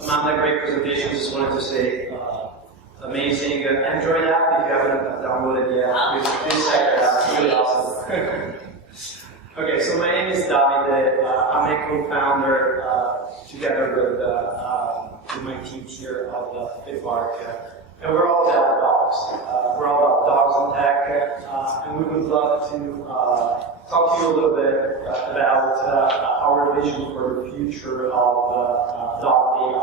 Among the great presentations, just wanted to say amazing Android app. If you haven't downloaded yet, please check it out. It's really awesome. Okay, so my name is Davide. I'm a co-founder together with my team here of FitBark. And we're all about dogs. We're all about dogs and tech, and we would love to talk to you a little bit about our vision for the future of dog data.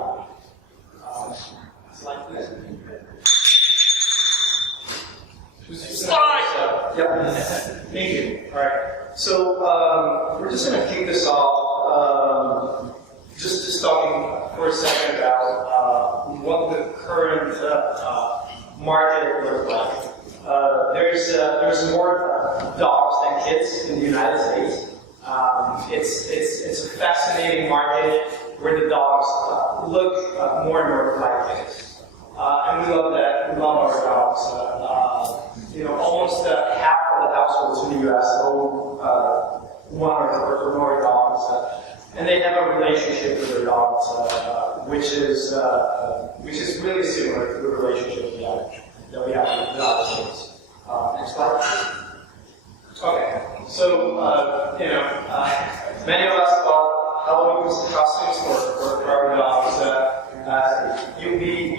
Slide, please. Yep. Thank you. All right. So we're just going to kick this off. Just talking for a second about what the current market looks like. There's more dogs than kids in the United States. It's a fascinating market where the dogs look more and more like kids, and we love that. We love our dogs. Almost half of the households in the U.S. own one or more dogs. And they have a relationship with their dogs, which is really similar to the relationship that we have with the other states. Next slide. Okay, so many of us bought Halloween costumes for our dogs. You'll be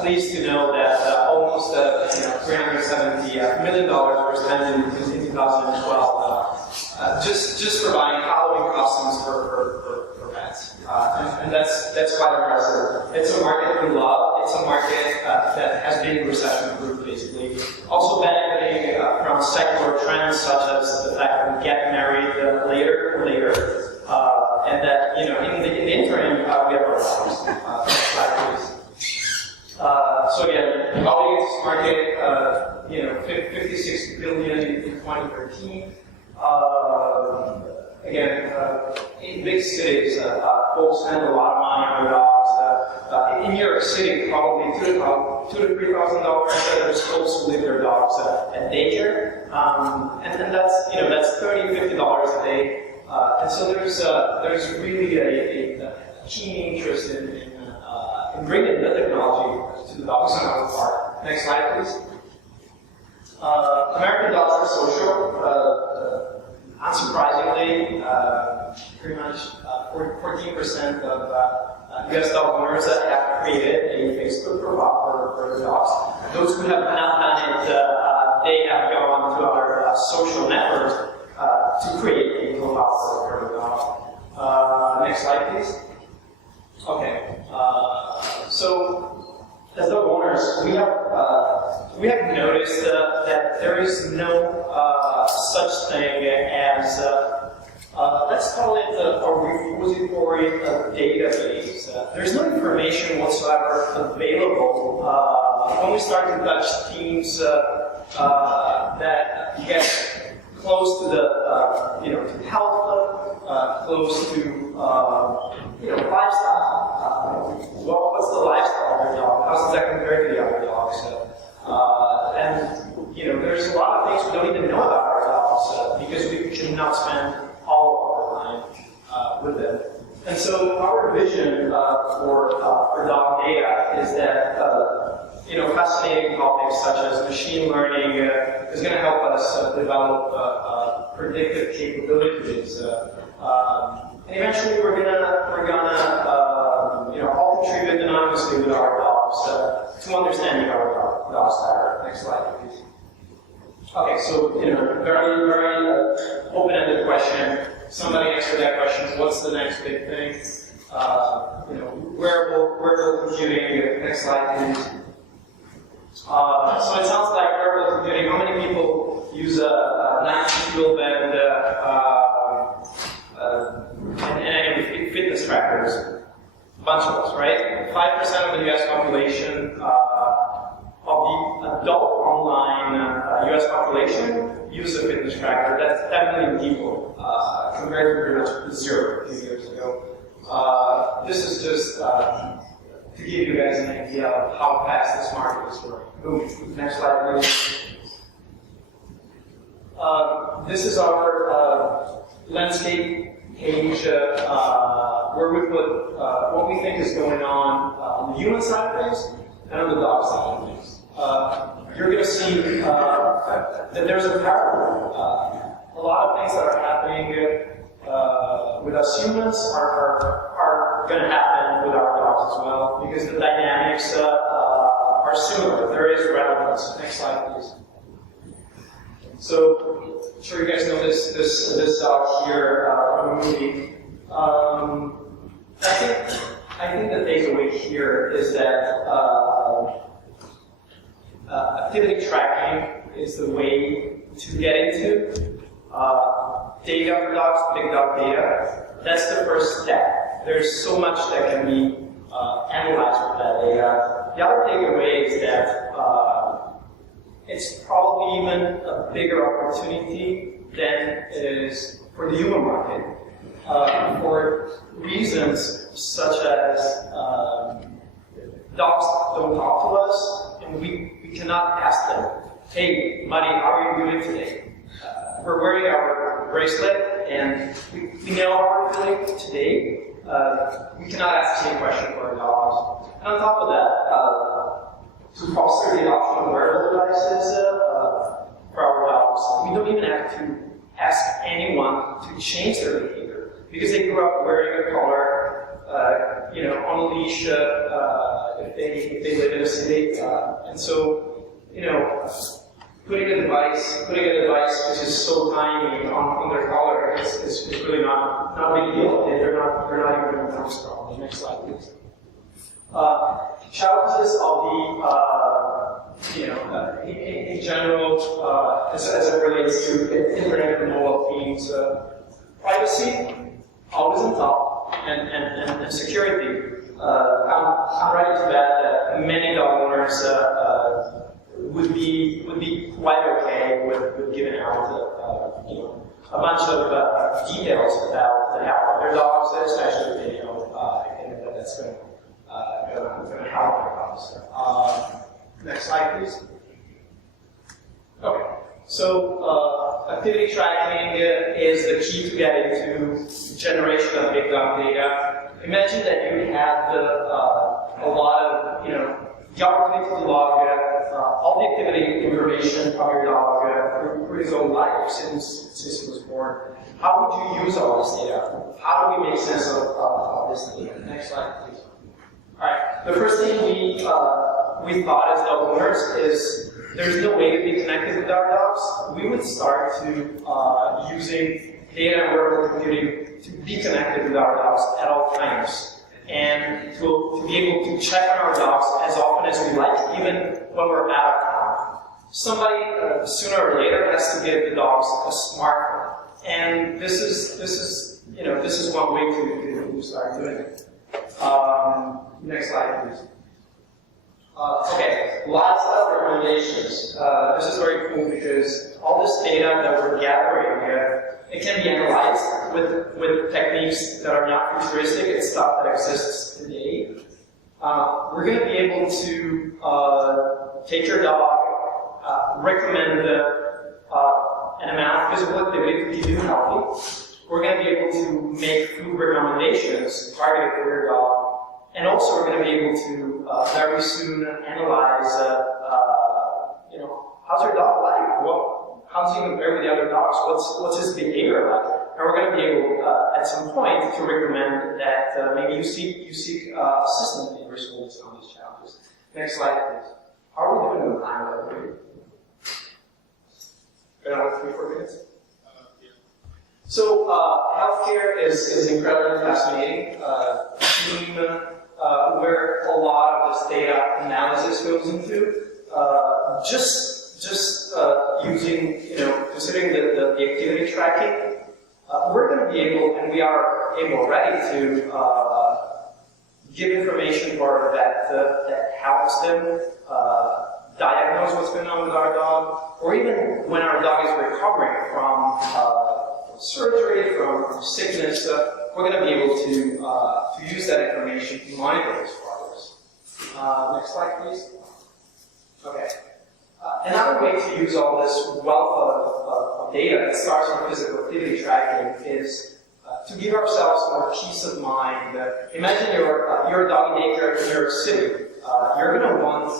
pleased to know that almost $370 million were spent in 2012. Just for buying Halloween costumes for pets, and that's quite impressive. It's a market we love. It's a market that has been recession-proof, basically. Also benefiting from secular trends such as the fact that we get married later, and that in the interim we have our dogs. Next slide, please. So again, obligated market, 56 billion in 2013. In big cities, folks spend a lot of money on their dogs. In New York City, probably $2,000 to $3,000. There's folks who leave their dogs at daycare, and that's $30, $50 a day. And so there's really a keen interest in bringing the technology to the dogs in our park. Next slide, please. American dogs are social. Unsurprisingly, pretty much 14% of US dog owners have created a Facebook profile for their dogs. Those who have not done it, they have gone to our social networks to create a profile for their dog. Next slide, please. Okay, so as dog owners, we have noticed that there is no such thing as let's call it a repository database. There's no information whatsoever available when we start to touch themes that get close to the to health, close to lifestyle. What's the lifestyle of your dog? How does that compare to the other dogs? There's a lot of things we don't even know about our dogs because we cannot spend all of our time with them. And so our vision for dog data is that fascinating topics such as machine learning is going to help us develop predictive capabilities. And eventually we're gonna all contribute anonymously with our dogs to understanding our dogs better. Next slide, please. Okay, so very, very open-ended question. Somebody answered that question. What's the next big thing? Wearable computing. Next slide, please. So it sounds like wearable computing. How many people use a Nike fuel band and any fitness trackers? A bunch of us, right? 5% of the U.S. population of the adult online U.S. population use a fitness tracker. That's 10 million people, compared to pretty much 0 a few years ago. This is just to give you guys an idea of how fast this market is growing. Move. Next slide, please. This is our landscape page where we put what we think is going on the human side of things and on the dog side of things. You're going to see that there's a parallel. A lot of things that are happening with us humans are going to happen with our dogs as well, because the dynamics are similar. There is relevance. Next slide, please. So, I'm sure you guys know this dog here from a movie. I think the takeaway here is that activity tracking is the way to get into data for dogs, big dog data. That's the first step. There's so much that can be analyzed with that data. The other takeaway is that it's probably even a bigger opportunity than it is for the human market. For reasons such as dogs don't talk to us, and we cannot ask them, hey, buddy, how are you doing today? We're wearing our bracelet, and we know how we're feeling today. We cannot ask the same question for our dogs. And on top of that, to foster the adoption of wearable devices for our dogs, we don't even have to ask anyone to change their behavior, because they grew up wearing a collar, on a leash if they live in a city, and so, putting a device which is so tiny on their collar is really not a big deal. They're not even going to notice problems. Next slide, please. Challenges of in general, as it relates to internet and mobile phones, privacy always on top, and security. I'm ready to bet that many dog owners would be quite okay with giving out a bunch of details about the health of their dogs, especially if they think that that's going to help their dogs. Next slide, please. Okay, so activity tracking is the key to get into generation of big dog data. Imagine that you had a lot of, the opportunity to log all the activity information from your dog through his own life since he was born. How would you use all this data? How do we make sense of this data? Next slide, please. All right. The first thing we thought as dog owners is there's no way to be connected with our dogs. We would start to using data and wearable computing to be connected with our dogs at all times, and to be able to check on our dogs as often as we like, even when we're out of town. Somebody sooner or later has to give the dogs a smartphone, and this is one way to start doing it. Next slide, please. Okay, lifestyle recommendations. This is very cool because all this data that we're gathering, it can be analyzed with techniques that are not futuristic. It's stuff that exists today. We're going to be able to take your dog, recommend an amount of physical activity to keep you healthy. We're going to be able to make food recommendations targeted for your dog. And also, we're going to be able to very soon analyze, how's your dog like? How does he compare with the other dogs? What's his behavior like? And we're going to be able, at some point, to recommend that maybe you seek assistance in response to some of these challenges. Next slide, please. How are we doing with time, by the way? About 3-4 minutes. So, healthcare is incredibly fascinating. Team where a lot of this data analysis goes into. Just using, considering the activity tracking, we're going to be able, and we are able already to give information for that helps them diagnose what's going on with our dog, or even when our dog is recovering from surgery, from sickness, we're going to be able to use that information to monitor those progress. Next slide, please. Okay. Another way to use all this wealth of data that starts from physical activity tracking is to give ourselves more peace of mind. Imagine you're a doggy daycare in New York City. You're going to want,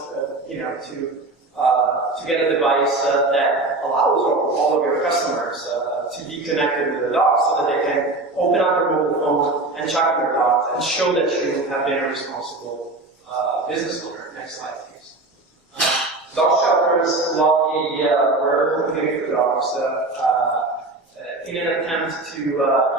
to get a device that allows all of your customers to be connected with the dog so that they can open up their mobile phone and check their dogs and show that you have been a responsible business owner. Next slide, please. Dog shelters love the idea of wearable computing for dogs in an attempt to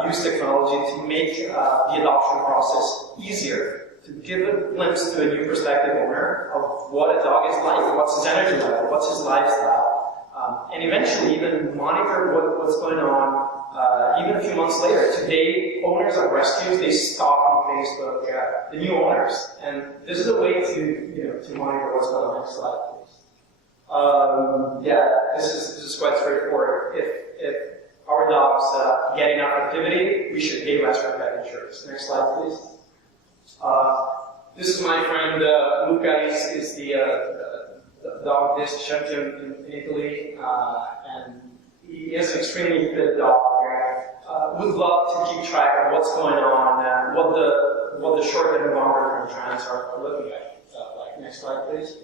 use technology to make the adoption process easier, to give a glimpse to a new prospective owner of what a dog is like, what's his energy level, what's his lifestyle, and eventually even monitor what's going on even a few months later. Today, owners of rescues, they stalk on Facebook the new owners, and this is a way to monitor what's going on. Next slide, please. This is quite straightforward. If our dogs get enough activity, we should pay less for pet insurance. Next slide, please. This is my friend Luca. Is the dog disc champion in Italy, and he is an extremely fit dog. Would love to keep track of what's going on and what the short and longer term trends are looking at. Next slide, please.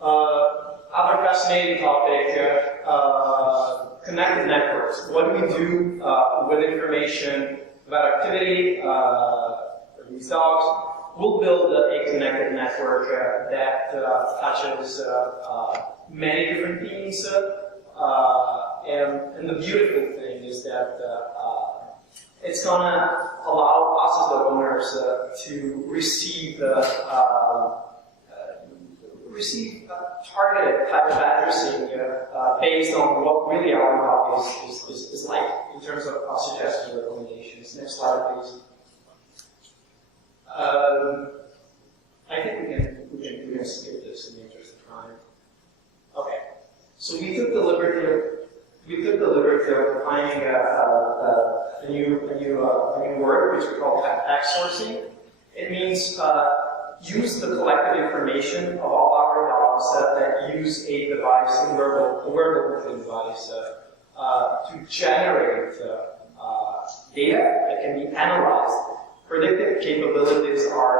Other fascinating topic, connected networks. What do we do with information about activity for these dogs? We'll build a connected network that touches many different themes. And the beautiful thing is that it's going to allow us as the owners to receive targeted type of addressing based on what really our dog is like in terms of suggested recommendations. Next slide, please. I think we can skip this in the interest of time. Okay, so we took the liberty of defining a new word which we call pack sourcing. It means use the collective information of all our dogs that use a device, a wearable device, to generate data that can be analyzed. Predictive capabilities are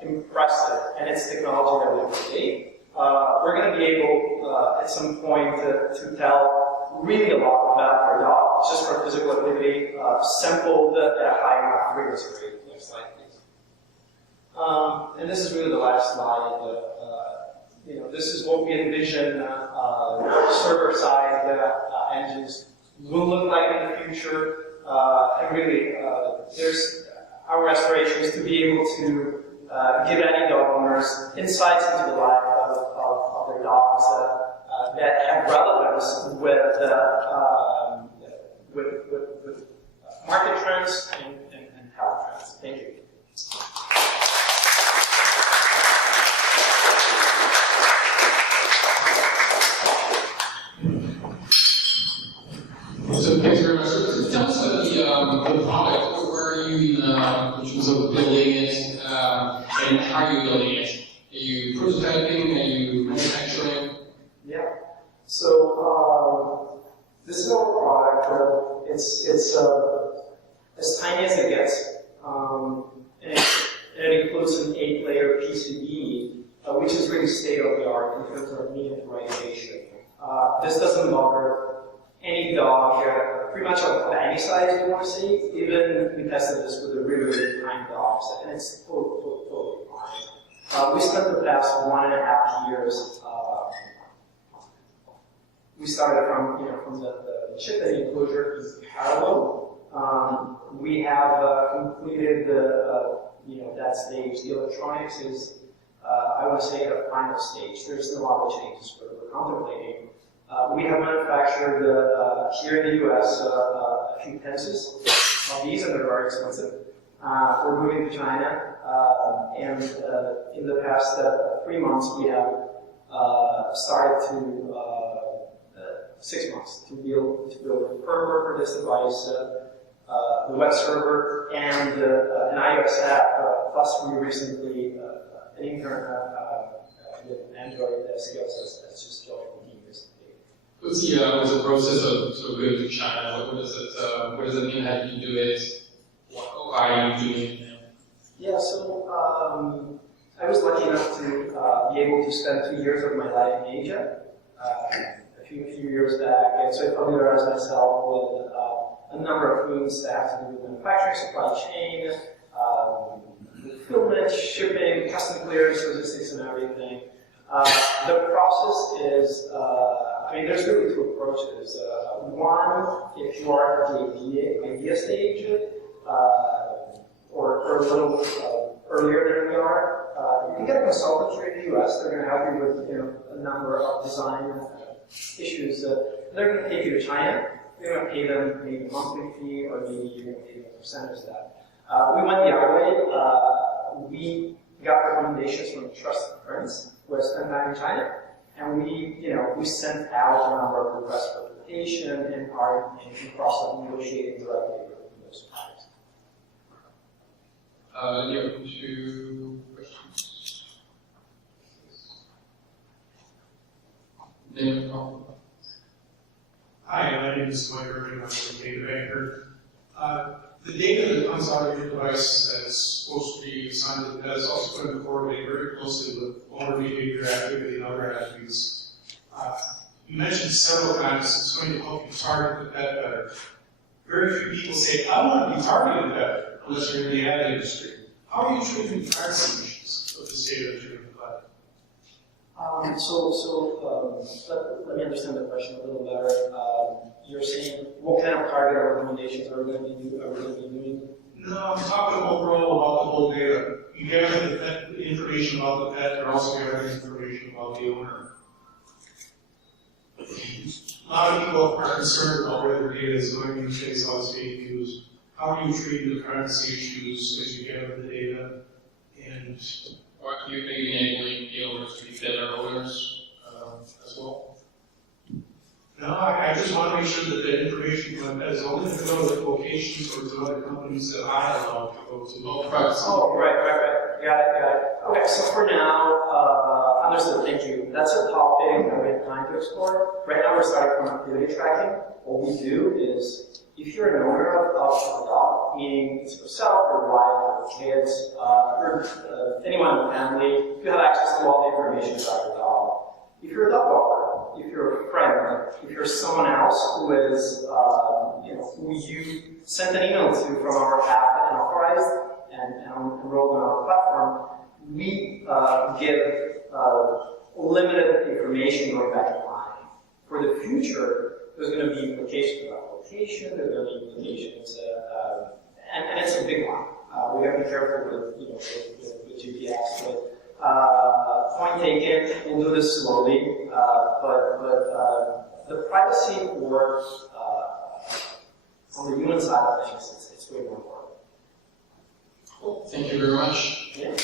impressive, and it's technology that we create. We're going to be able, at some point, to tell really a lot about our dog, just from physical activity, sampled at a high frequency rate. Next slide, please. And this is really the last slide. This is what we envision server-side engines will look like in the future. And really, our aspiration is to be able to give any dog owners insights into the life of their dogs that have relevance with market trends and health trends. Thank you. So thanks very much. Tell us about the product. Where are you in terms of building it, and how are you building it? Are you prototyping? Are you manufacturing? Yeah. So this is our product. It's as tiny as it gets, and it includes an 8-layer PCB, which is really state of the art in terms of miniaturization. This doesn't bother any dog, pretty much of any size you want to see. Even we tested this with the really tiny dogs, and it's totally fine. We spent the past 1.5 years. We started from the chip and enclosure in parallel. We have completed that stage. The electronics is, I would say, a final stage. There's a lot of changes we're contemplating. We have manufactured here in the US a few tenses of these, and they're very expensive. We're moving to China, and in the past 3 months we have started to 6 months to build a firmware for this device, the web server, and an iOS app. Plus, we recently an intern with Android skills has just joined the team recently. What's the process of sort of going to China? What does it mean? How do you do it? Why are you doing it now? Yeah, so I was lucky enough to be able to spend 2 years of my life in Asia, a few years back, and so I familiarized myself with a number of things that have to do with manufacturing, supply chain, fulfillment, shipping, custom clearance, logistics, and everything. The process is, there's really two approaches. One, if you are at the idea stage, or a little earlier than we are, you can get a consultant here in the US. They're going to help you with a number of design issues. They're going to take you to China. You're going to pay them maybe a monthly fee, or maybe you're going to pay them a percentage of that. We went the other way. We got recommendations from trusted friends who had spent time in China, and we sent out a number of requests for quotation and are in the process of negotiating directly with those suppliers. You have 2 questions. Name and call. Hi, my name is Mike Irving. I'm a data banker. The data that comes out of your device that's supposed to be assigned to the pet is also going to correlate very closely with owner behavior, activity, and other attributes. You mentioned several times it's going to help you target the pet better. Very few people say, I want to be targeted better, unless you're in the ad industry. How are you treating the privacy issues of this data that you're going to collect? Let me understand the question a little better. You're saying what kind of target recommendations are we going to be doing? No, I'm talking overall about the whole data. You gather the pet information about the pet, you're also gathering information about the owner. A lot of people are concerned about where their data is going these days, how it's being used. How are you treating the privacy issues as you gather the data? And Are you enabling the owners to be better owners as well? no, I just want to make sure that the information from the pet is only going to go to locations or to other companies that I allow to go to. Oh, privacy. Oh, right. Got it. Okay, so for now, understood, thank you. That's a topic that we have time to explore. Right now we're starting from activity tracking. What we do is, if you're an owner of a dog, meaning it's yourself, your wife, your kids, or anyone in the family, you have access to all the information about your dog. If you're a dog walker, if you're a friend, if you're someone else who is, who you sent an email to from our app and authorized and enrolled on our platform, we give limited information going back in time. For the future, there's going to be implications about location, there's going to be implications, and it's a big one. We have to be careful with GPS, but point taken, we'll do this slowly, but the privacy work on the human side of things, it's way more important. Cool. Thank you very much. Yeah.